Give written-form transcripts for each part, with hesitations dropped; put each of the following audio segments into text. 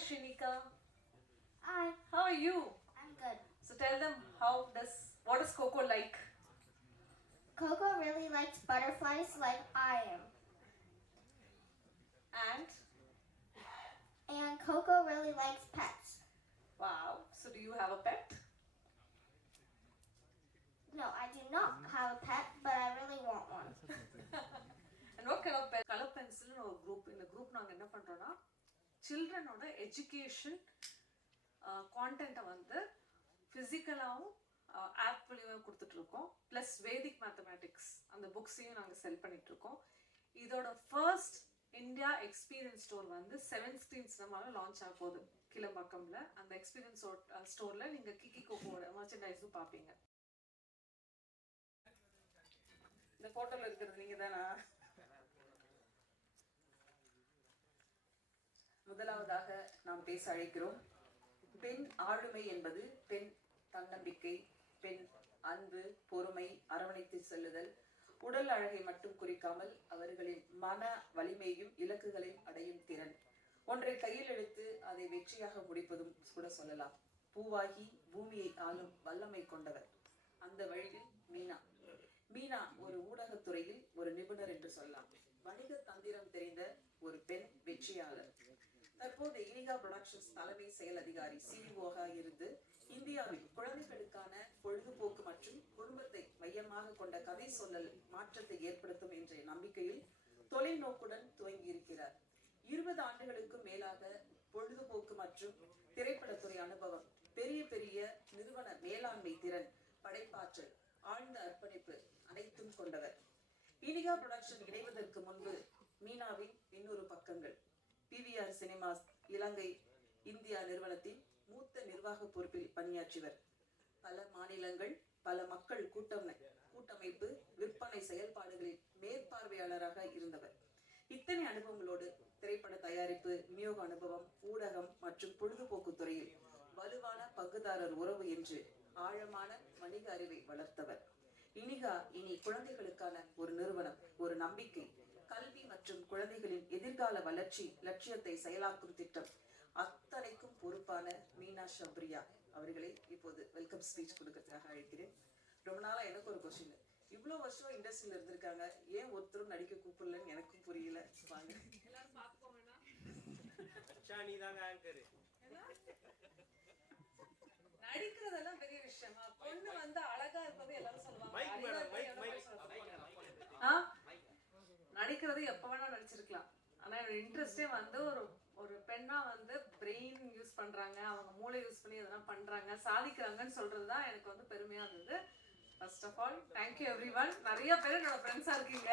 Shrinika. Hi, How are you? I'm good. So tell them what does Coco like? Coco really likes butterflies like I am. And And Coco really likes pets. wow, so do you have a pet? No, I do not have a pet, but I really want one. And what kind of pet? Color pencil ஒரு group. இந்த group நாங்க என்ன பண்றோம்னா சில்ட்ரனோட education கான்டென்ட்டை வந்து ஃபிசிக்கலாகவும் app வழியாக கொடுத்துட்ருக்கோம். Plus வேதிக் mathematics அந்த புக்ஸையும் நாங்கள் செல் பண்ணிகிட்ருக்கோம். இதோட ஃபர்ஸ்ட் இந்தியா எக்ஸ்பீரியன்ஸ் ஸ்டோர் வந்து 7 ஸ்க்ரீன்ஸ் நம்மளால லான்ச் ஆக போகுது கிளம்பாக்கம்ல. அந்த எக்ஸ்பீரியன்ஸ் ஸ்டோரில் நீங்கள் கிக்கி கோகோட மர்ச்சன்டைஸும் பார்ப்பீங்க. இந்த ஃபோட்டோவில் இருக்கிறது நீங்கள் தானா? முதலாவதாக நாம் பேச அழைக்கிறோம். பெண் ஆளுமை என்பது பெண் தன்னம்பிக்கை, பெண் அன்பு, பொறுமை, அரவணைத்து செல்லுதல், உடல் அழகை மட்டும் குறிக்காமல் அவர்களின் மன வலிமையும் இலக்குகளையும் அடையும் திறன், ஒன்றை கையில் எடுத்து அதை வெற்றியாக முடிப்பதும் கூட சொல்லலாம். பூவாகி பூமியை ஆளும் வல்லமை கொண்டவர். அந்த வழியில் மீனா ஒரு ஊடகத்துறையில் ஒரு நிபுணர் என்று சொல்லலாம். வணிக தந்திரம் தெரிந்த ஒரு பெண் வெற்றியாளர். தற்போது இனிகா புரொடக்ஷன்ஸ் தலைமை செயல் அதிகாரி சிஇஓவாக இருந்து இந்தியாவில் குழந்தைகளுக்கான பொழுதுபோக்கு மற்றும் குடும்பத்தை மையமாக கொண்ட கதை சொல்லல் மாற்றத்தை ஏற்படுத்தும் என்ற நம்பிக்கையில் தொலைநோக்குடன் துவங்கி இருக்கிறார். 20 ஆண்டுகளுக்கும் மேலாக பொழுதுபோக்கு மற்றும் திரைப்படத்துறை அனுபவம், பெரிய பெரிய நிறுவன மேலாண்மை திறன், படைப்பாற்றல், ஆழ்ந்த அர்ப்பணிப்பு அனைத்தும் கொண்டவர். இனிகா புரொடக்ஷன் இணைவதற்கு முன்பு மீனாவின் இன்னொரு பக்கங்கள். பிவிஆர் சினிமாஸ் இலங்கை இந்தியா நிறுவனத்தின் மூத்த நிர்வாக பொறுப்பில் பணியாற்றியவர். பல மாநிலங்கள், பல மக்கள் கூட்டமைப்பு, விற்பனை செயல்பாடுகளில் மேற்பார்வையாளராக இருந்தவர். இத்தனை அனுபவங்களோடு திரைப்பட தயாரிப்பு, விநியோக அனுபவம், ஊடகம் மற்றும் பொழுதுபோக்கு துறையில் வலுவான பங்குதாரர் உறவு என்று ஆழமான வணிக அறிவை வளர்த்தவர். இனிகா இனி குழந்தைகளுக்கான ஒரு நிறுவனம், ஒரு நம்பிக்கை, கல்வி மற்றும் குழந்தைகளின் எதிர்கால வளர்ச்சி லட்சியத்தை செயலாக்கும் திட்டம் அத்தனைக்கும் பொறுப்பான மீனா ஷப்ரியா அவர்களை இப்போது வெல்கம் ஸ்பீச் கொடுக்கறதுக்காக அழைக்கிறேன். ரொம்ப நாளா எனக்கு ஒரு கொஸ்டின், இவ்வளவு வருஷம் இண்டஸ்ட்ரியில இருந்திருக்காங்க, ஏன் ஒருத்தரும் நடிக்க கூப்பிடலன்னு எனக்கும் புரியல. வாங்க எல்லாரும் பாத்துக்கோங்கண்ணா. நடிக்கிறதெல்லாம் பெரிய விஷயமா? பொண்ணு வந்து அழகா இருப்பது எல்லாரும் சொல்லுவாங்க. நடிக்கிறது எப்போ வேணா நடிச்சிருக்கலாம். ஆனால் என்னோட இன்ட்ரெஸ்டே வந்து ஒரு பெண்ணா வந்து பிரெயின் யூஸ் பண்றாங்க, அவங்க மூளை யூஸ் பண்ணி எதனா பண்றாங்க, சாதிக்கிறாங்கன்னு சொல்றது தான் எனக்கு வந்து பெருமையா இருந்தது. First of all thank you everyone. நிறைய பேர் என்னோட ஃப்ரெண்ட்ஸா இருக்கீங்க.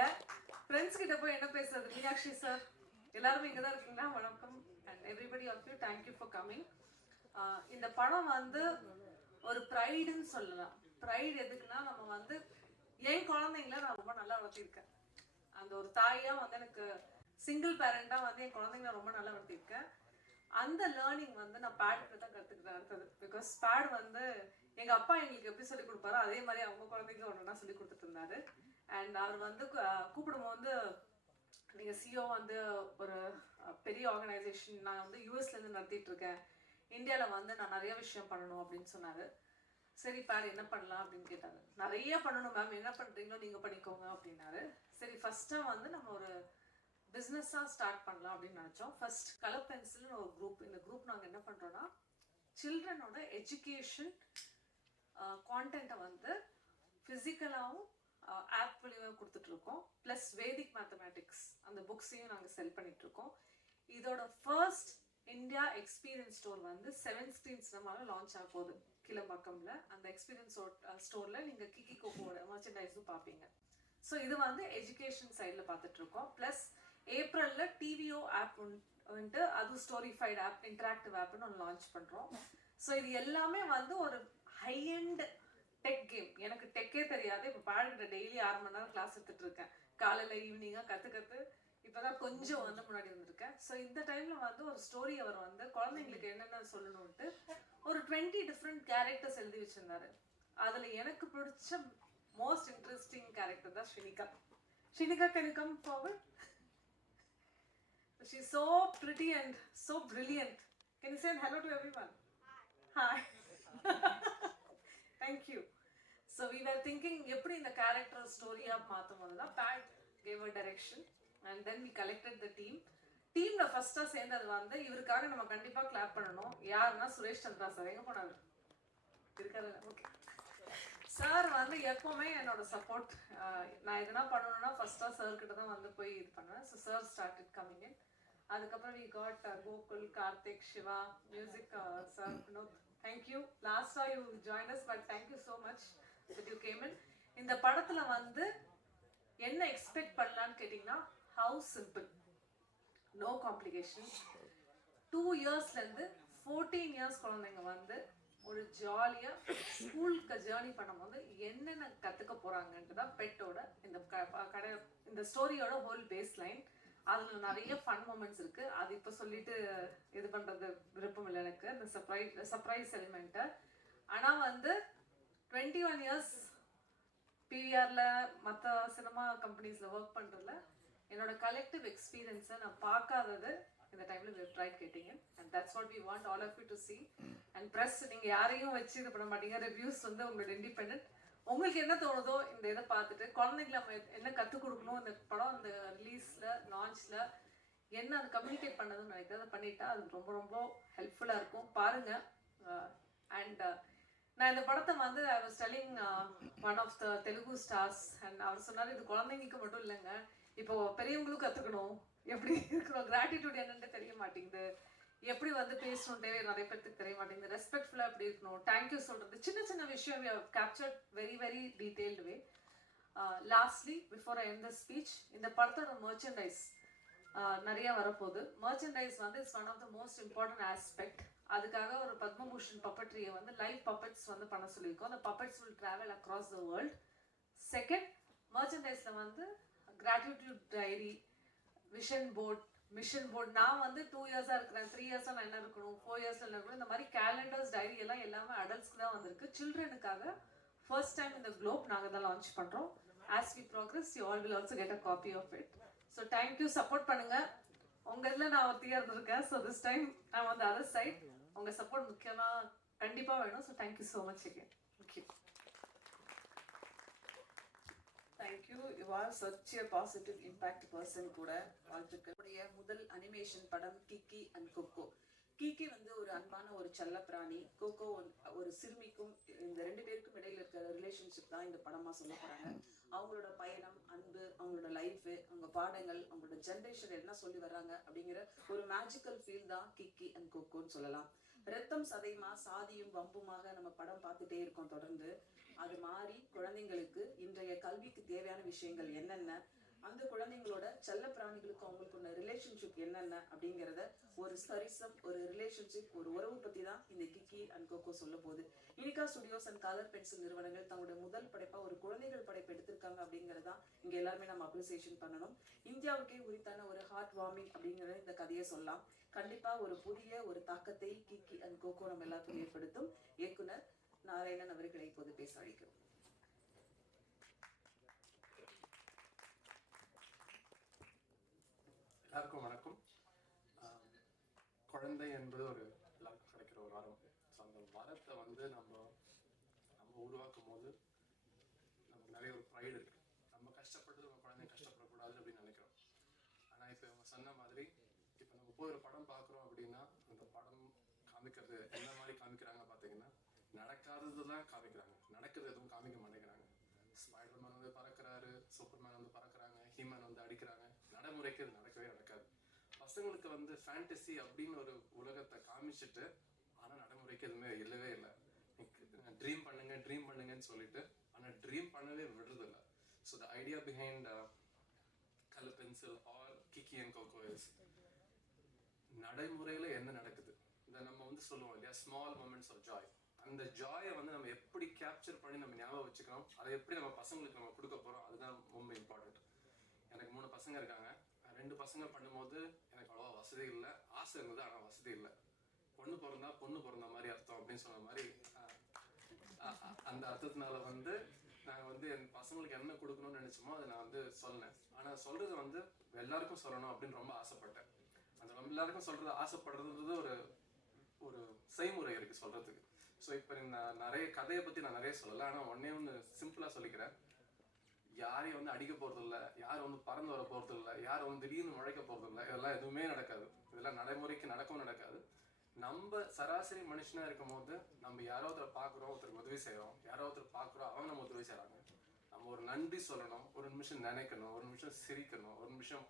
ஃப்ரெண்ட்ஸ் கிட்ட போய் என்ன பேசுறது? மீனாட்சி சார் எல்லாருமே இங்கே தான் இருக்கீங்களா? வணக்கம். And everybody of you thank you for coming. இந்த படம் வந்து ஒரு ப்ரைடுன்னு சொல்லலாம். ப்ரைடு எதுக்குன்னா, நம்ம வந்து என் குழந்தைங்கள நான் ரொம்ப நல்லா வளர்த்திருக்கேன். அந்த ஒரு தாயா வந்து எனக்கு சிங்கிள் பேரண்டா வந்து என் குழந்தைங்கள ரொம்ப நல்லா வளர்த்திருக்கேன். அந்த லேர்னிங் வந்து நான் பேட் தான் கற்றுக்கிட்டேன் அடுத்தது. பிகாஸ் பேட் வந்து எங்க அப்பா எங்களுக்கு எப்படி சொல்லி கொடுப்பாரோ அதே மாதிரி அவங்க குழந்தைங்க ஒன்றுனா சொல்லி கொடுத்துட்டு இருந்தாரு. அண்ட் அவர் வந்து கூப்பிடும் போது, நீங்க சிஓ வந்து ஒரு பெரிய ஆர்கனைசேஷன், நான் வந்து யூஎஸ்லேருந்து நடத்திட்டு இருக்கேன், இந்தியாவில் வந்து நான் நிறைய விஷயம் பண்ணணும் அப்படின்னு சொன்னாரு. சரி பேர் என்ன பண்ணலாம் அப்படின்னு கேட்டாங்க. நிறைய பண்ணணும் மேம், என்ன பண்ணுறீங்களோ நீங்கள் பண்ணிக்கோங்க அப்படின்னாரு. சரி ஃபஸ்ட்டாக வந்து நம்ம ஒரு பிஸ்னஸாக ஸ்டார்ட் பண்ணலாம் அப்படின்னு நினச்சோம். ஃபர்ஸ்ட் கலர் பென்சில்னு ஒரு குரூப். இந்த குரூப் நாங்கள் என்ன பண்ணுறோன்னா சில்ட்ரனோட எஜுகேஷன் கான்டென்ட்டை வந்து ஃபிசிக்கலாகவும் ஆப் வழியாக கொடுத்துட்ருக்கோம். ப்ளஸ் வேதிக் மேத்தமேட்டிக்ஸ் அந்த புக்ஸையும் நாங்கள் செல் பண்ணிகிட்ருக்கோம். இதோட ஃபர்ஸ்ட் இந்தியா எக்ஸ்பீரியன்ஸ் ஸ்டோர் வந்து 7 ஸ்க்ரீன்ஸ் நம்மளால லான்ச் ஆக போகுது கிளம்பாக்கம்ல. அந்த எக்ஸ்பீரியன்ஸ் ஸ்டோரில் நீங்கள் கிக்கி கோகோட மர்ச்சன்டைஸும் பார்ப்பீங்க. ஸோ இது வந்து எஜுகேஷன் சைடில் பார்த்துட்ருக்கோம். ப்ளஸ் ஏப்ரலில் டிவிஓ ஆப் வந்துட்டு, அது ஸ்டோரிஃபைட் ஆப், இன்ட்ராக்டிவ் ஆப்னு ஒன்று லான்ச் பண்ணுறோம். ஸோ இது எல்லாமே வந்து ஒரு ஹை அண்ட் டெக் கேம். எனக்கு டெக்கே தெரியாது. இப்போ பாடகிட்ட டெய்லி 6 மணி நேரம் கிளாஸ் எடுத்துட்டு இருக்கேன், காலையில் ஈவினிங்காக கற்று இப்போதான் கொஞ்சம் வந்து முன்னாடி வந்திருக்கேன். ஸோ இந்த டைமில் வந்து ஒரு ஸ்டோரி அவர் வந்து குழந்தைங்களுக்கு என்னென்ன சொல்லணும்ட்டு ஒரு 20 டிஃப்ரெண்ட் கேரக்டர்ஸ் எழுதி வச்சிருந்தாரு. அதில் எனக்கு பிடிச்ச மோஸ்ட் இன்ட்ரெஸ்டிங் கேரக்டர் தான் Shrinika. Shrinika, can you come forward? She's so pretty and so brilliant. Can you say hello to everyone? Hi. Thank you. So we were thinking எப்படி இந்த character story-ஆ மாத்தும்போது தான் Pat gave a direction and then we collected the team. டீம்ல ஃபர்ஸ்டா சேர்ந்தது வந்து இவருக்காக நம்ம கண்டிப்பா கிளாப் பண்ணணும். யாருன்னா சுரேஷ் சந்திரா சார். எங்க போனாரு? இருக்காரு. ஓகே. சார் வந்து எப்பவுமே என்னோட சப்போர்ட். நான் எதுனா பண்ணணும்னா ஃபர்ஸ்டா சார் கிட்ட தான் வந்து போய் இது பண்ணுவேன். So sir started coming in. அதுக்கப்புறம் we got Gokul, Karthik, Siva, music sir, Vinod. Thank you. லாஸ்டா you join us, but thank you so much that you came in. இந்த படத்துல வந்து என்ன எக்ஸ்பெக்ட் பண்ணலான்னு கேட்டிங்கன்னா, ஹவு சிம்பிள், நோ காம்ப்ளிகேஷன். 2 இயர்ஸ்லேருந்து 14 இயர்ஸ் குழந்தைங்க வந்து ஒரு ஜாலியாக ஸ்கூலுக்கு ஜேர்னி பண்ணும்போது என்னென்ன கற்றுக்க போகிறாங்கன்ட்டு தான் பெட்டோட இந்த ஸ்டோரியோட ஹோல் பேஸ் லைன். அதில் நிறைய ஃபன் மூமெண்ட்ஸ் இருக்குது. அது இப்போ சொல்லிட்டு இது பண்ணுறது விருப்பம் இல்லை எனக்கு, இந்த சர்ப்ரைஸ் எலிமெண்ட்டை. ஆனால் வந்து 21 இயர்ஸ் பிவிஆரில் மற்ற சினிமா கம்பெனிஸில் ஒர்க் பண்ணுறதுல என்னோட கலெக்டிவ் எக்ஸ்பீரியன்ஸை நான் பார்க்காதது இந்த டைமில் we've tried getting in, and that's what we want all of you to see. And press, நீங்கள் யாரையும் வச்சு இது பண்ண மாட்டீங்க. ரிவ்யூஸ் வந்து உங்களோட இண்டிபெண்ட். உங்களுக்கு என்ன தோணுதோ இந்த இதை பார்த்துட்டு குழந்தைங்களை நம்ம என்ன கற்றுக் கொடுக்கணும், இந்த படம் அந்த ரிலீஸில் லான்ச்சில் என்ன அது கம்யூனிகேட் பண்ணதுன்னு நினைக்கிறத பண்ணிட்டா அது ரொம்ப ரொம்ப ஹெல்ப்ஃபுல்லாக இருக்கும். பாருங்கள். அண்ட் நான் இந்த படத்தை வந்து I was telling one of the Telugu stars, and அவர் சொன்னார் இது குழந்தைங்களுக்கு மட்டும் இல்லைங்க, இப்போ பெரியவங்களும் கற்றுக்கணும், எப்படி இருக்கணும், கிராட்டிடியூட் என்னன்னு தெரிய மாட்டேங்குது, எப்படி வந்து பேசணுன்ட்டே நிறைய பேருக்கு தெரிய மாட்டேங்குது, ரெஸ்பெக்ட்ஃபுல்லாக எப்படி இருக்கணும், தேங்க்யூ சொல்கிறது, சின்ன சின்ன விஷயம் we have captured very very detailed way. Lastly, before I end the speech, இந்த படத்தோட மர்ச்சன்டைஸ் நிறைய வரப்போகுது. மர்ச்சன்டைஸ் வந்து it's one of the most important aspect. அதுக்காக ஒரு பத்மபூஷன் பப்பட்ரியை வந்து லைவ் பப்பட்ஸ் வந்து பண்ண சொல்லியிருக்கோம். அந்த puppets will travel across the world. Second, மர்ச்சன்டைஸில் வந்து gratitude diary, vision board, mission board. நான் வந்து 2 இயர்ஸாக இருக்கிறேன், 3 இயர்ஸாக நான் என்ன இருக்கணும், 4 இயர்ஸில் என்ன இருக்கணும், இந்த மாதிரி கேலண்டர்ஸ், டைரி எல்லாம் எல்லாமே அடல்ட்ஸ்க்கு தான் வந்திருக்கு. சில்ட்ரனுக்காக ஃபர்ஸ்ட் டைம் இந்த குளோப் நாங்கள் தான் லான்ச் பண்ணுறோம். As we progress you all will also get a copy of it. So thank you, support பண்ணுங்கள். உங்கள் இதில் நான் ஒருத்தியாக இருந்திருக்கேன். ஸோ திஸ் டைம் நான் வந்து அதர் சைட். உங்கள் சப்போர்ட் முக்கியமாக கண்டிப்பாக வேணும். So thank you so much again. Okay, thank you. You are such a positive impact person கூட. வாழ்த்துக்கள். முதல் அனிமேஷன் படம் கிக்கி அண்ட் கொக்கோ. கிக்கி வந்து ஒரு அன்பான ஒரு செல்ல பிராணி, கொக்கோ ஒரு சிறுமிக்கும், இந்த 2 பேருக்கும் இடையில இருக்கிற ரிலேஷன்ஷிப் தான் இந்த படமா சொல்ல போறாங்க. அவங்களோட பயணம், அன்பு, அவங்களோட லைஃப், அவங்க பாடங்கள், அவங்களோட ஜென்ரேஷன் என்ன சொல்லி வர்றாங்க அப்படிங்கிற ஒரு மேஜிக்கல் ஃபீல் தான் கிக்கி அண்ட் கொக்கோன்னு சொல்லலாம். ரத்தம் சதைமா சாதியும் வம்புமாக நம்ம படம் பார்த்துட்டே இருக்கோம் தொடர்ந்து. அது மாறி குழந்தைங்களுக்கு இன்றைய கல்விக்கு தேவையான விஷயங்கள் என்னென்ன, அந்த குழந்தைங்களோட செல்ல பிராணிகளுக்கும் அவங்களுக்குள்ள ரிலேஷன்ஷிப் என்னென்ன அப்படிங்கிறத ஒரு சரிசம், ஒரு ரிலேஷன்ஷிப், ஒரு உறவு பத்தி தான் இந்த கிக்கி அண்ட் கொக்கோ சொல்ல போகுது. யூனிகா ஸ்டுடியோஸ் அண்ட் கலர் பென்சில் நிறுவனங்கள் தங்களுடைய முதல் படைப்பா ஒரு குழந்தைகள் படைப்பு எடுத்திருக்காங்க அப்படிங்கறதான் இங்க எல்லாருமே நம்ம அப்ரிசியேஷன் பண்ணணும். இந்தியாவுக்கே உரித்தான ஒரு ஹார்ட் வார்மிங் அப்படிங்கிற இந்த கதையை சொல்லலாம். கண்டிப்பா ஒரு புதிய ஒரு தாக்கத்தை கிக்கி அண்ட் கொக்கோ நம்ம எல்லாருக்கும் ஏற்படுத்தும். இயக்குனர் நாராயணன் அவர்களை இப்போது பேச அழைக்கிறோம். எல்லாருக்கும் வணக்கம். குழந்தை என்பது ஒரு எல்லாருக்கும் கிடைக்கிற ஒரு வரம். ஸோ அந்த வரத்தை வந்து நம்ம உருவாக்கும் போது நமக்கு நிறைய ஒரு ப்ரைடு இருக்கு. நம்ம கஷ்டப்பட்டு நம்ம குழந்தை கஷ்டப்படக்கூடாது அப்படின்னு நினைக்கிறோம். ஆனால் இப்போ இவங்க சொன்ன மாதிரி இப்போ நம்ம போய் ஒரு படம் பார்க்குறோம் அப்படின்னா அந்த படம் காமிக்கிறது என்ன மாதிரி காமிக்கிறாங்க பார்த்தீங்கன்னா, நடக்காதது தான் காமிக்கிறாங்க, நடக்கிறது எதுவும் காமிக்க மாட்டேங்கிறாங்க. ஸ்பைடர்மேன் வந்து பறக்கிறாரு, சூப்பர்மேன் வந்து பறக்கிறாங்க, ஹீமேன் வந்து அடிக்கிறாங்க. நடைமுறைக்கு அது நடக்கவே நடக்காது. பசங்களுக்கு வந்து ஃபேண்டசி அப்படின்னு ஒரு உலகத்தை காமிச்சிட்டு ஆனால் நடைமுறைக்கு எதுவுமே இல்லவே இல்லை. ட்ரீம் பண்ணுங்கன்னு சொல்லிட்டு ஆனால் ட்ரீம் பண்ணவே விடுறதில்லை. So the idea behind colour pencil are Kiki and Koko is நடைமுறையில் என்ன நடக்குது, இந்த நம்ம வந்து சொல்லுவோம் இல்லையா, ஸ்மால் மொமெண்ட்ஸ் ஆஃப் ஜாய். அந்த ஜாயை வந்து நம்ம எப்படி கேப்சர் பண்ணி நம்ம ஞாபகம் வச்சுக்கிறோம், அதை எப்படி நம்ம பசங்களுக்கு நம்ம கொடுக்க போகிறோம், அதுதான் ரொம்ப இம்பார்ட்டன்ட். எனக்கு 3 பசங்க இருக்காங்க. 2 பசங்க பண்ணும்போது எனக்கு அவ்வளோவா வசதி இல்லை, ஆசை இருந்தது ஆனால் வசதி இல்லை. பொண்ணு பிறந்த மாதிரி அர்த்தம் அப்படின்னு சொன்ன மாதிரி அந்த அர்த்தத்தினால வந்து நாங்கள் வந்து என் பசங்களுக்கு என்ன கொடுக்கணும்னு நினச்சோமோ அதை நான் வந்து சொன்னேன். ஆனால் சொல்கிறது வந்து எல்லாருக்கும் சொல்லணும் அப்படின்னு ரொம்ப ஆசைப்பட்டேன். அந்த எல்லாருக்கும் சொல்கிறது ஆசைப்படுறது ஒரு இருக்குது சொல்கிறதுக்கு. ஸோ இப்போ நான் நிறைய கதையை பற்றி நான் நிறைய சொல்லலை, ஆனால் ஒன்றே ஒன்று சிம்பிளாக சொல்லிக்கிறேன். யாரையும் வந்து அடிக்க போகிறது இல்லை, யாரும் வந்து பறந்து வர போகிறது இல்லை, யாரும் வந்து திடீர்னு முழைக்க போகிறது இல்லை, இதெல்லாம் எதுவுமே நடக்காது. இதெல்லாம் நடைமுறைக்கு நடக்கவும் நடக்காது. நம்ம சராசரி மனுஷனாக இருக்கும் போது நம்ம யாரோ ஒருத்தரை பார்க்குறோம், ஒருத்தருக்கு உதவி செய்கிறோம், யாரோ ஒருத்தர் பார்க்குறோம், அவங்க நம்ம உதவி செய்கிறாங்க. நம்ம ஒரு நன்றி சொல்லணும், ஒரு நிமிஷம் நினைக்கணும், ஒரு நிமிஷம் சிரிக்கணும், ஒரு நிமிஷம்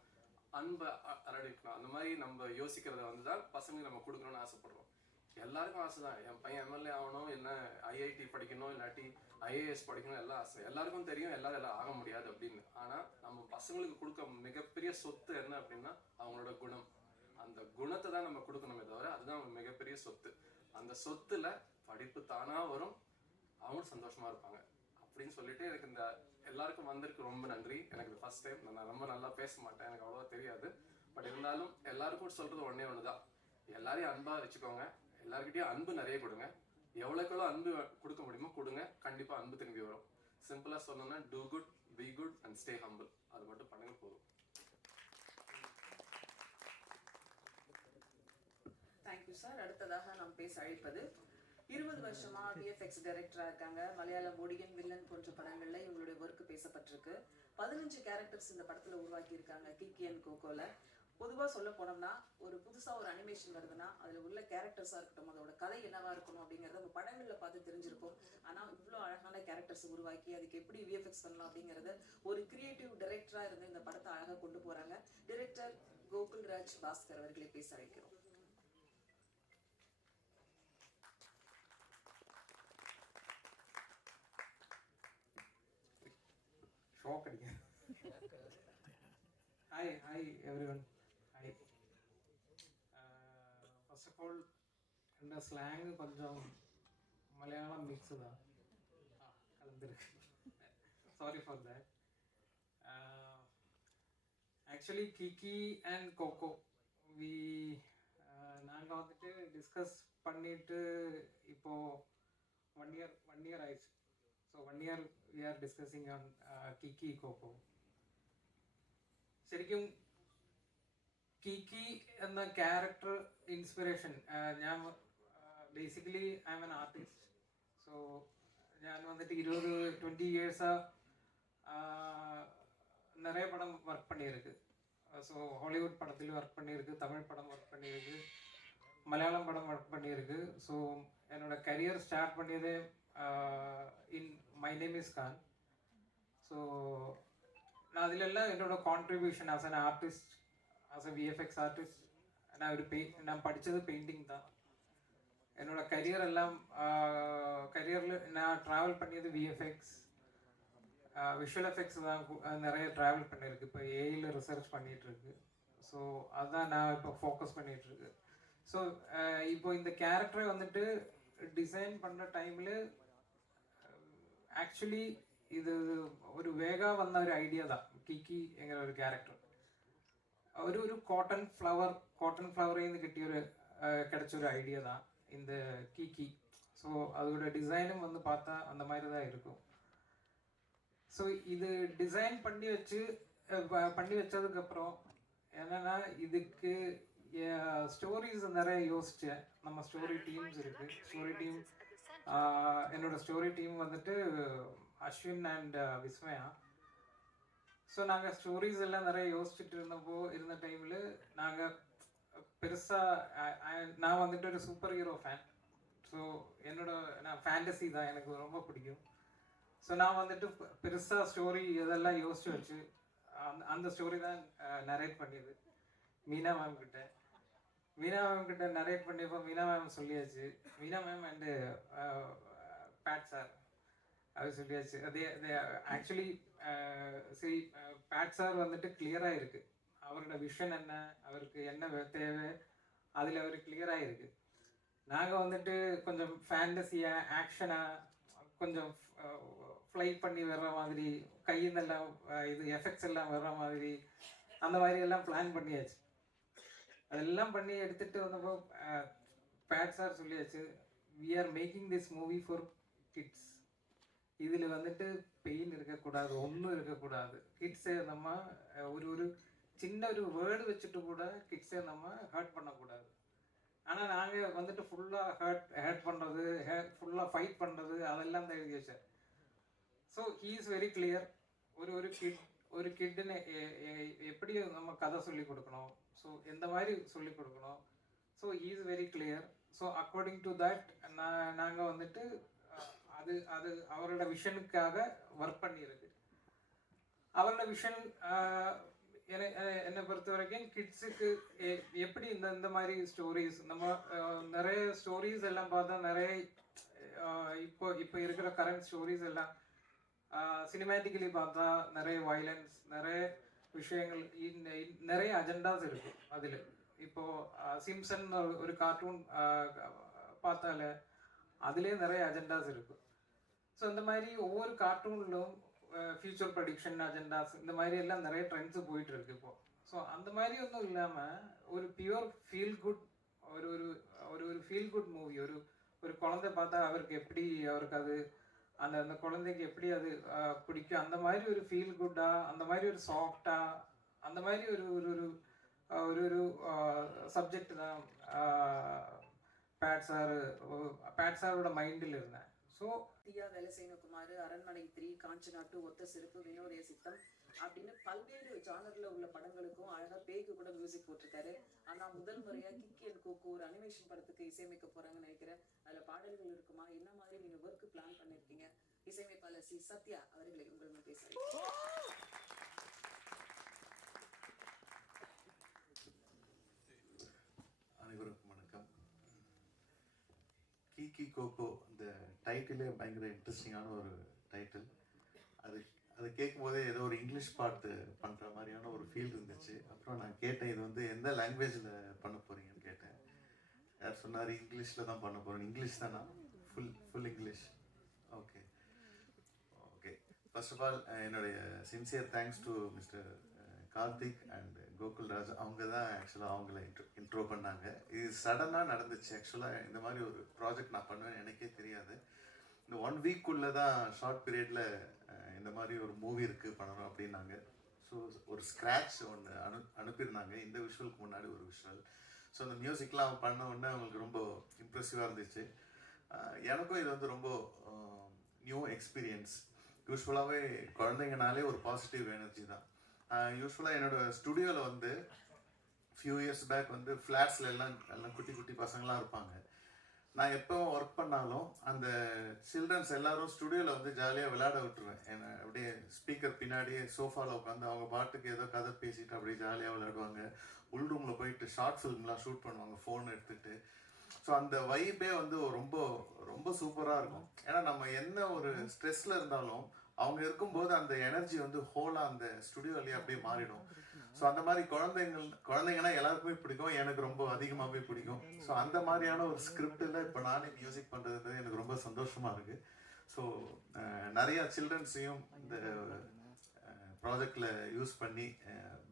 அன்பை அரடிக்கணும். அந்த மாதிரி நம்ம யோசிக்கிறத வந்து தான் பசங்களுக்கு நம்ம கொடுக்கணும்னு ஆசைப்படுறோம். எல்லாருக்கும் ஆசை தான், என் பையன் எம்எல்ஏ ஆகணும், இல்லை ஐஐடி படிக்கணும், இல்லாட்டி ஐஏஎஸ் படிக்கணும், எல்லாம் ஆசை. எல்லாருக்கும் தெரியும் எல்லாரும் எல்லாம் ஆக முடியாது அப்படின்னு. ஆனால் நம்ம பசங்களுக்கு கொடுக்க மிகப்பெரிய சொத்து என்ன அப்படின்னா அவங்களோட குணம். அந்த குணத்தை தான் நம்ம கொடுக்கணுமே தவிர அதுதான் அவங்க மிகப்பெரிய சொத்து. அந்த சொத்துல படிப்பு தானா வரும், அவங்களும் சந்தோஷமா இருப்பாங்க அப்படின்னு சொல்லிட்டு எனக்கு இந்த எல்லாருக்கும் வந்திருக்கு ரொம்ப நன்றி. எனக்கு இது ஃபர்ஸ்ட் டைம், நான் ரொம்ப நல்லா பேச மாட்டேன், எனக்கு அவ்வளோவா தெரியாது. பட் இருந்தாலும் எல்லாருக்கும் சொல்றது ஒன்னே ஒன்று தான், எல்லாரையும் அன்பாக வச்சுக்கோங்க, எல்லாருக்கிட்டையும் அன்பு நிறைய கொடுங்க. எவ்வளோக்கெவ்வளோ அன்பு கொடுக்க முடியுமோ கொடுங்க, கண்டிப்பாக அன்பு திரும்பி வரும். சிம்பிளாக சொன்னோன்னா do good, be good and stay humble. அது மட்டும் பண்ணுங்க போதும். Thank you sir. அடுத்ததாக நாம் பேச அழைப்பது 20 வருஷமா விஎஃப்எக்ஸ் டைரக்டரா இருக்காங்க. மலையாளம் ஒடியன், வில்லன் போன்ற படங்கள்ல இவங்களுடைய ஒர்க் பேசப்பட்டிருக்கு. 15 கேரக்டர்ஸ் இந்த படத்துல உருவாக்கி இருக்காங்க கிக்கி அண்ட் கோகோல. பொதுவா சொல்ல போனோம்னா ஒரு புதுசா ஒரு அனிமேஷன் வருதுன்னா அதுல உள்ள கேரக்டர்ஸா இருக்கட்டும், அதோட கதை என்னவா இருக்கணும் அப்படிங்கறத நம்ம படங்கள்ல பார்த்து தெரிஞ்சிருப்போம். ஆனா இவ்வளவு அழகான கேரக்டர்ஸ் உருவாக்கி அதுக்கு எப்படி விஎஃப்எக்ஸ் பண்ணலாம் அப்படிங்கறத ஒரு கிரியேட்டிவ் டைரக்டரா இருந்து இந்த படத்தை அழகா கொண்டு போறாங்க. டைரக்டர் கோகுல்ராஜ் பாஸ்கர் அவர்களை பேச அழைக்கிறோம். Hi everyone. Hi. First of all, இந்த ஸ்லாங் கொஞ்சம் மலையாளம் மிக்ஸ் தான் கலந்துருக்கு. Sorry for that. Actually Kiki and Koko நாங்கள் வந்துட்டு டிஸ்கஸ் பண்ணிட்டு இப்போ ஒன் இயர் ஆயிடுச்சு. So 1 year we are discussing on Kiki Coco. ശരിക്കും കിക്കി എന്ന ക്യാരക്ടർ ഇൻസ്പിറേഷൻ ഞാൻ basically I am an artist. So ഞാൻ வந்துட்டு 20 years நிறைய படம் ஒர்க் பண்ணியிருக்கு. ஸோ ஹாலிவுட் படத்தில் ஒர்க் பண்ணியிருக்கு, தமிழ் படம் ஒர்க் பண்ணியிருக்கு, மலையாளம் படம் ஒர்க் பண்ணியிருக்கு. ஸோ என்னோட கரியர் ஸ்டார்ட் பண்ணியது in my name is Khan. So நான் அதிலெல்லாம் என்னோட contribution as an artist, as a VFX artist, நான் படித்தது பெயிண்டிங் தான். என்னோட கரியரில் நான் ட்ராவல் பண்ணியது விஎஃப்எக்ஸ், விஷுவல் எஃபெக்ட்ஸ் தான் நிறைய ட்ராவல் பண்ணியிருக்கு. இப்போ ஏஐயில் ரிசர்ச் பண்ணிகிட்ருக்கு. ஸோ அதுதான் நான் இப்போ ஃபோக்கஸ் பண்ணிகிட்ருக்கு. ஸோ இப்போ இந்த கேரக்டரை வந்துட்டு டிசைன் பண்ணுற டைமில் ஆக்சுவலி இது ஒரு வேகா வந்த ஒரு ஐடியா தான். கிக்கி என்கிற ஒரு கேரக்டர் ഒരു കോട്ടൺ ഫ്ലവറിൽ നിന്ന് കിട്ടിയൊരു கிடைச்ச ஒரு ஐடியா தான் இந்த கிக்கி. ஸோ அதோட டிசைனும் வந்து பார்த்தா அந்த மாதிரி தான் இருக்கும். ஸோ இது டிசைன் பண்ணி வச்சதுக்கப்புறம் என்னென்னா இதுக்கு ஸ்டோரிஸ் நிறைய யோசித்தேன். நம்ம ஸ்டோரி டீம்ஸ் இருக்குது. என்னோட ஸ்டோரி டீம் வந்துட்டு அஸ்வின் அண்ட் விஸ்மயா. ஸோ நாங்கள் ஸ்டோரிஸ் எல்லாம் நிறைய யோசிச்சுட்டு இருந்த டைமில் நாங்கள் பெருசாக நான் வந்துட்டு ஒரு சூப்பர் ஹீரோ ஃபேன். ஸோ நான் ஃபேண்டசி தான் எனக்கு ரொம்ப பிடிக்கும். ஸோ நான் வந்துட்டு பெருசாக ஸ்டோரி இதெல்லாம் யோசிச்சு வச்சு அந்த ஸ்டோரி தான் நரேட் பண்ணியது மீனா மேம் கிட்ட நரேட் பண்ணியப்போ மீனா மேம் சொல்லியாச்சு. மீனா மேம் அண்டு பேட் சார் அது சொல்லியாச்சு. ஆக்சுவலி சரி, பேட் சார் வந்துட்டு கிளியராக இருக்குது. அவரோட விஷன் என்ன, அவருக்கு என்ன தேவை, அதில் அவர் கிளியராக இருக்குது. நாங்கள் வந்துட்டு கொஞ்சம் ஃபேண்டஸியாக ஆக்ஷனாக கொஞ்சம் ஃப்ளை பண்ணி வர்ற மாதிரி, கையிலெல்லாம் இது எஃபெக்ட்ஸ் எல்லாம் வர்ற மாதிரி அந்த மாதிரி எல்லாம் பிளான் பண்ணியாச்சு. அதெல்லாம் பண்ணி எடுத்துகிட்டு வந்தப்போ பேட் சார் சொல்லியாச்சு, we are making this movie for kids. இதில் வந்துட்டு பெயின் இருக்கக்கூடாது, ஒன்றும் இருக்கக்கூடாது. கிட்ஸை நம்ம ஒரு சின்ன ஒரு வேர்டு வச்சுட்டு கூட கிட்ஸை நம்ம ஹர்ட் பண்ணக்கூடாது. ஆனால் நாங்கள் வந்துட்டு ஃபுல்லாக ஹேட் பண்ணுறது ஃபுல்லாக ஃபைட் பண்ணுறது அதெல்லாம் தான் எழுதி வச்சார். So he is very clear. ஒரு கிட்டுன்னு எப்படி நம்ம கதை சொல்லி கொடுக்கணும், ஸோ எந்த மாதிரி சொல்லி கொடுக்கணும், so he is very clear. So according to that நாங்கள் வந்துட்டு அது அவரோட விஷனுக்காக ஒர்க் பண்ணியிருக்கு. அவரோட விஷன் என்னை பொறுத்த வரைக்கும் கிட்ஸுக்கு எப்படி இந்த மாதிரி ஸ்டோரிஸ் நம்ம நிறைய ஸ்டோரிஸ் எல்லாம் பார்த்தா நிறைய இப்போ இருக்கிற கரண்ட் ஸ்டோரிஸ் எல்லாம் சினிமேட்டிக்கலி பார்த்தா நிறைய வயலன்ஸ், நிறைய விஷயங்கள், நிறைய அஜெண்டாஸ் இருக்கு அதில். இப்போது சிம்சன் ஒரு கார்ட்டூன் பார்த்தாலே அதுலேயே நிறைய அஜெண்டாஸ் இருக்குது. ஸோ இந்த மாதிரி ஒவ்வொரு கார்ட்டூன்லும் ஃபியூச்சர் ப்ரெடிக்ஷன் அஜெண்டாஸ் இந்த மாதிரி எல்லாம் நிறைய ட்ரெண்ட்ஸு போயிட்டு இருக்கு இப்போது. ஸோ அந்த மாதிரி ஒன்றும் இல்லாமல் ஒரு பியூர் ஃபீல் குட் ஒரு ஒரு ஃபீல் குட் மூவி, ஒரு குழந்தை பார்த்தா அவருக்கு அது அந்த குழந்தைக்கு எப்படி அது பிடிக்கும், அந்த மாதிரி ஒரு ஃபீல் குட்டாக, அந்த மாதிரி ஒரு சாஃப்டாக, அந்த மாதிரி ஒரு சப்ஜெக்ட் தான் பேட் சாரோட மைண்டில் இருந்தேன். ஸோ தியா வேலசேனகுமார், அரண்மனை 3, காஞ்சனா 2, ஒத்த சிறப்பு, வினோதய சித்தம் அப்படின்னு பல்வேறு ஜானர்ல உள்ள படங்களுக்கும் அழகா பேய்க்கு கூட மியூசிக் போட்டிருக்காரு. ஆனா முதல் முறையா கிக்கி அண்ட் கோகோ ஒரு அனிமேஷன் படத்துக்கு இசையமைக்க போறாங்கன்னு நினைக்கிறேன். அதுல பாடல்கள் இருக்குமா, என்ன மாதிரி நீங்க ஒர்க் பிளான் பண்ணிருக்கீங்க? இசையமைப்பாளர் சி சத்யா அவர்களை உங்கள் பேசுறேன். அனைவருக்கும் வணக்கம். கீகி கோகோ இந்த டைட்டிலே பயங்கர இன்ட்ரெஸ்டிங்கான ஒரு டைட்டில். அது கேட்கும் போதே ஏதோ ஒரு இங்கிலீஷ் பாட்டு பண்ணுற மாதிரியான ஒரு ஃபீல் இருந்துச்சு. அப்புறம் நான் கேட்டேன், இது வந்து எந்த லாங்குவேஜில் பண்ண போகிறீங்கன்னு கேட்டேன். யார் சொன்னார் இங்கிலீஷில் தான் பண்ண போகிறேன். இங்கிலீஷ் தானா? Full English. Okay. First of all என்னுடைய sincere thanks to mister Karthik and Gokul Raj. அவங்க தான் ஆக்சுவலாக அவங்கள இன்ட்ரோ பண்ணாங்க. இது சடனாக நடந்துச்சு. ஆக்சுவலாக இந்த மாதிரி ஒரு ப்ராஜெக்ட் நான் பண்ணுவேன் எனக்கே தெரியாது. இந்த 1 வீக்குள்ளே தான் ஷார்ட் பீரியடில் இந்த மாதிரி ஒரு மூவி இருக்குது பண்ணணும் அப்படின்னாங்க. ஸோ ஒரு ஸ்க்ராட்ச் ஒன்று அனுப்பியிருந்தாங்க, இந்த விஷுவலுக்கு முன்னாடி ஒரு விஷுவல். ஸோ அந்த மியூசிக்லாம் பண்ண உடனே அவங்களுக்கு ரொம்ப இம்ப்ரெசிவாக இருந்துச்சு. எனக்கும் இது வந்து ரொம்ப நியூ எக்ஸ்பீரியன்ஸ். யூஸ்வலாகவே குழந்தைங்கனாலே ஒரு பாசிட்டிவ் எனர்ஜி தான். யூஸ்வலாக என்னோடய ஸ்டுடியோவில் வந்து ஃபியூ இயர்ஸ் பேக் வந்து ஃப்ளாட்ஸில் எல்லாம் குட்டி குட்டி பசங்களாம் இருப்பாங்க. நான் எப்போ ஒர்க் பண்ணாலும் அந்த சில்ட்ரன்ஸ் எல்லாரும் ஸ்டுடியோவில் வந்து ஜாலியாக விளையாட விட்டுருவேன். என்னை அப்படியே ஸ்பீக்கர் பின்னாடியே சோஃபாவில் உட்காந்து அவங்க பாட்டுக்கு ஏதோ கதை பேசிட்டு அப்படியே ஜாலியாக விளையாடுவாங்க. உள் ரூமில் போயிட்டு ஷார்ட் ஃபிலிம்லாம் ஷூட் பண்ணுவாங்க ஃபோன் எடுத்துகிட்டு. ஸோ அந்த வைப்பே வந்து ரொம்ப ரொம்ப சூப்பராக இருக்கும். ஏன்னா நம்ம என்ன ஒரு ஸ்ட்ரெஸ்ஸில் இருந்தாலும் அவங்க இருக்கும்போது அந்த எனர்ஜி வந்து ஹோலாக அந்த ஸ்டுடியோலேயே அப்படியே மாறிடும். ஸோ அந்த மாதிரி குழந்தைங்கன்னா எல்லாருக்குமே பிடிக்கும், எனக்கு ரொம்ப அதிகமாகவே பிடிக்கும். ஸோ அந்த மாதிரியான ஒரு ஸ்கிரிப்டில் இப்போ நானே மியூசிக் பண்ணுறது எனக்கு ரொம்ப சந்தோஷமாக இருக்குது. ஸோ நிறையா சில்ட்ரன்ஸையும் இந்த ப்ராஜெக்டில் யூஸ் பண்ணி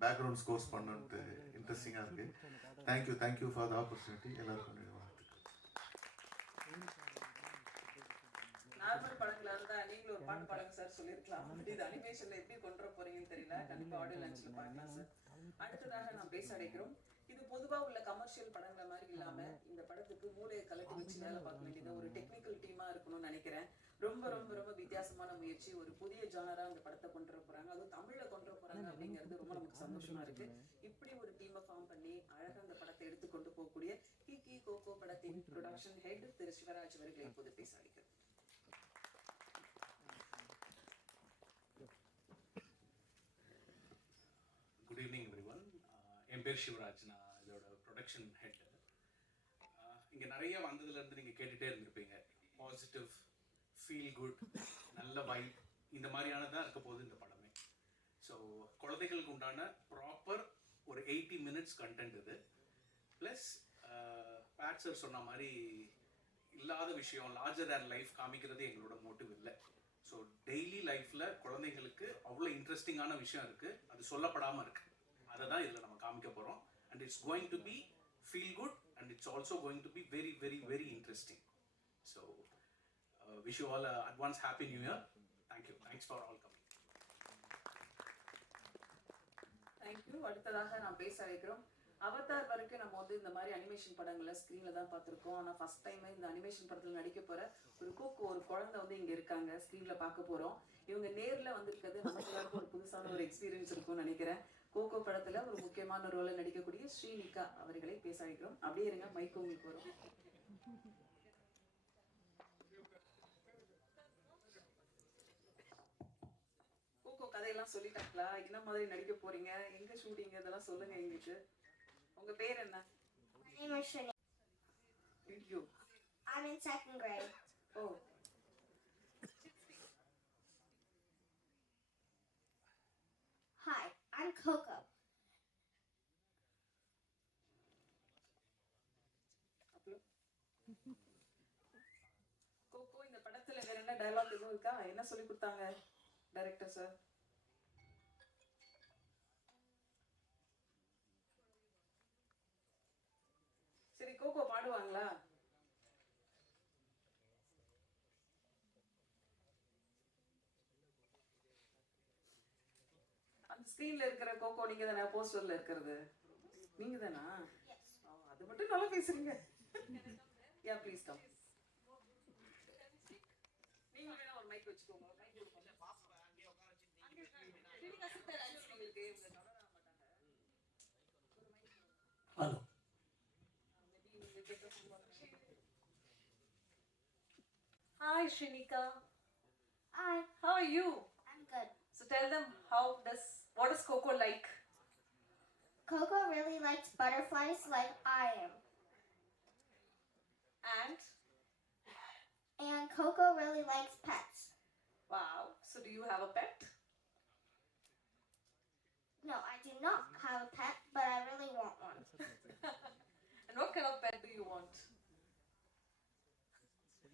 பேக்ரவுண்ட் ஸ்கோர்ஸ் பண்ணுன்ட்டு இன்ட்ரெஸ்டிங்காக இருக்குது. Thank you for the opportunity. எல்லாருக்கும் நார்மல் படங்களா இருந்தா நீங்களும் ஒரு பாட்டு பாடுங்க சார் சொல்லியிருக்கலாம். இது அனிமேஷன்ல எப்படி கொண்டு வர போறீங்கன்னு தெரியல. கண்டிப்பா ஆடியோ லான்ச்ல பார்க்கலாம் சார். அடுத்ததாக நாம் பேச அடைக்கிறோம். இது பொதுவா உள்ள கமர்ஷியல் படங்களை மாதிரி இல்லாம இந்த படத்துக்கு மூளையை கலட்டி வச்சு வேலை பார்க்க வேண்டியது ஒரு டெக்னிக்கல் டீமா இருக்கணும்னு நினைக்கிறேன். ரொம்ப ரொம்ப ரொம்ப வித்தியாசமான முயற்சி. ஒரு புதிய ஜானரா இந்த படத்தை கொண்டு வர போறாங்க, அதுவும் தமிழ்ல கொண்டு வர போறாங்க அப்படிங்கிறது ரொம்ப நமக்கு சந்தோஷமா இருக்கு. இப்படி ஒரு டீமை ஃபார்ம் பண்ணி அழகா இந்த படத்தை எடுத்து கொண்டு போகக்கூடிய கிக்கி கோகோ படத்தின் ப்ரொடக்ஷன் ஹெட் திரு சிவராஜ் அவர்களை இப்போது பேச அழைக்கிறேன். Good evening everyone. என் பேர் சிவராஜ், நான் இதோட ப்ரொடக்ஷன் ஹெட். இங்கே நிறைய வந்ததுலேருந்து நீங்கள் கேட்டுகிட்டே இருந்திருப்பீங்க. பாசிட்டிவ், ஃபீல் குட், நல்ல வைப், இந்த மாதிரியானதான் இருக்க போகுது இந்த படமே. ஸோ குழந்தைகளுக்கு உண்டான ப்ராப்பர் ஒரு 80 மினிட்ஸ் கண்டென்ட் இது. ப்ளஸ் பேட் சார் சொன்ன மாதிரி இல்லாத விஷயம் லார்ஜர் தேன் லைஃப் காமிக்கிறது எங்களோட மோட்டிவ் இல்லை. ஸோ டெய்லி லைஃப்பில் குழந்தைங்களுக்கு அவ்வளோ இன்ட்ரெஸ்டிங்கான விஷயம் இருக்குது, அது சொல்லப்படாமல் இருக்குது. அதை தான் இதில் நம்ம காமிக்க போகிறோம். And it's going to be feel good and it's also going to be very very very interesting. So wish you all advance happy new year. Thank you. Thanks for all coming. Thank you. அடுத்ததாக நாம் பேச அழைக்கிறோம் Avatar வரைக்கும் நம்ம வந்து இந்த மாதிரி animation படங்களை ஸ்க்ரீனில் தான் பார்த்துருக்கோம். ஆனால் ஃபர்ஸ்ட் டைம் இந்த அனிமேஷன் படத்தில் நடிக்க போகிற ஒரு ஒரு குழந்தை வந்து இங்கே இருக்காங்க, ஸ்க்ரீனில் பார்க்க போகிறோம். இவங்க நேரில் வந்திருக்கிறது நமக்கு எல்லாருக்கும் ஒரு புதுசான ஒரு எக்ஸ்பீரியன்ஸ் இருக்கும்னு நினைக்கிறேன். கோகோ படத்தில் ஒரு முக்கியமான ரோலில் நடிக்கக்கூடிய ஸ்ரீனிகா அவர்களை பேச வைக்கிறோம். அப்படியே இருங்க, மைக்கு உங்களுக்கு வரும். கோகோ கதையெல்லாம் சொல்லிட்டாங்களா? என்ன மாதிரி நடிக்க போறீங்க, எங்க ஷூட்டிங், இதெல்லாம் சொல்லுங்க எங்களுக்கு. உங்க பேர் என்ன? My name is Shani. ஐயோ. I'm in second grade. ஓ. Hi, I'm Coco. கோகோ, இந்த படத்துல வேற என்ன டயலாக் எதுவும் இருக்கா? என்ன சொல்லி கொடுத்தாங்க டைரக்டர் சார்? சரி, கோகோ பாடுவாங்களா? அந்த ஸ்கிரீன்ல இருக்கிற கோகோ நீங்க தானே? போஸ்டர்ல இருக்கிறது நீங்க தானா? அது மட்டும் நல்லா பேசுறீங்க. யா ப்ளீஸ் கம். நீங்க வேணா ஒரு மைக் வச்சுக்கோங்க. மைக் கொடுங்க. Hello. Hi Shrinika. Hi, How are you? I'm good. So tell them what does Coco like? Coco really likes butterflies like I am. And Coco really likes pets. Wow. So do you have a pet? No, I do not have a pet, but I really want one. And what kind of pet do you want?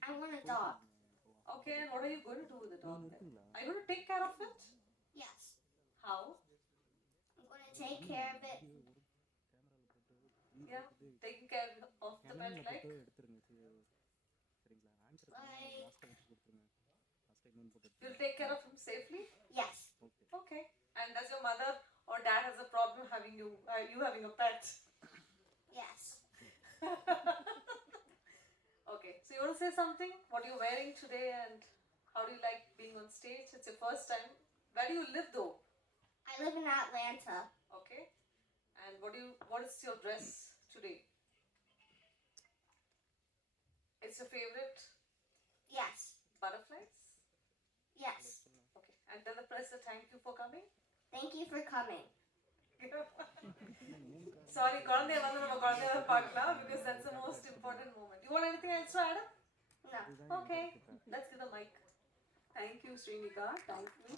I want a dog. Okay, and what are you going to do with the dog then? Are you going to take care of it? Yes. How? I'm going to take care of it. Yeah, taking care of the pet like? You'll take care of him safely? Yes. Okay. And does your mother or dad has a problem having you having a pet? Yes. Okay, so you want to say something? What are you wearing today and how do you like being on stage? It's your first time. Where do you live though? I live in Atlanta. Okay. And what is your dress today? It's your favorite Yes. butterflies? Yes. Okay. And tell the press a thank you for coming. Thank you for coming. Sorry, குழந்தைய வந்து நம்ம குழந்தையா பார்க்கலாம் because that's the most important moment. You want anything else to add? No. Okay. Let's give the mic. Thank you, Srinika. Thank you.